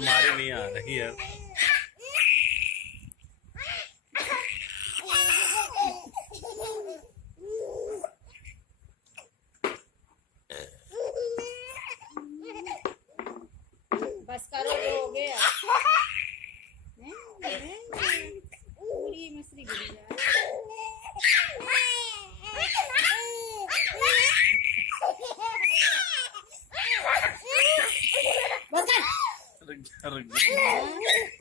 तुम्हारी नहीं आ रही है। बस करो, जो हो गया। पूरी मछली गिरी है। बस कर। रुक जा।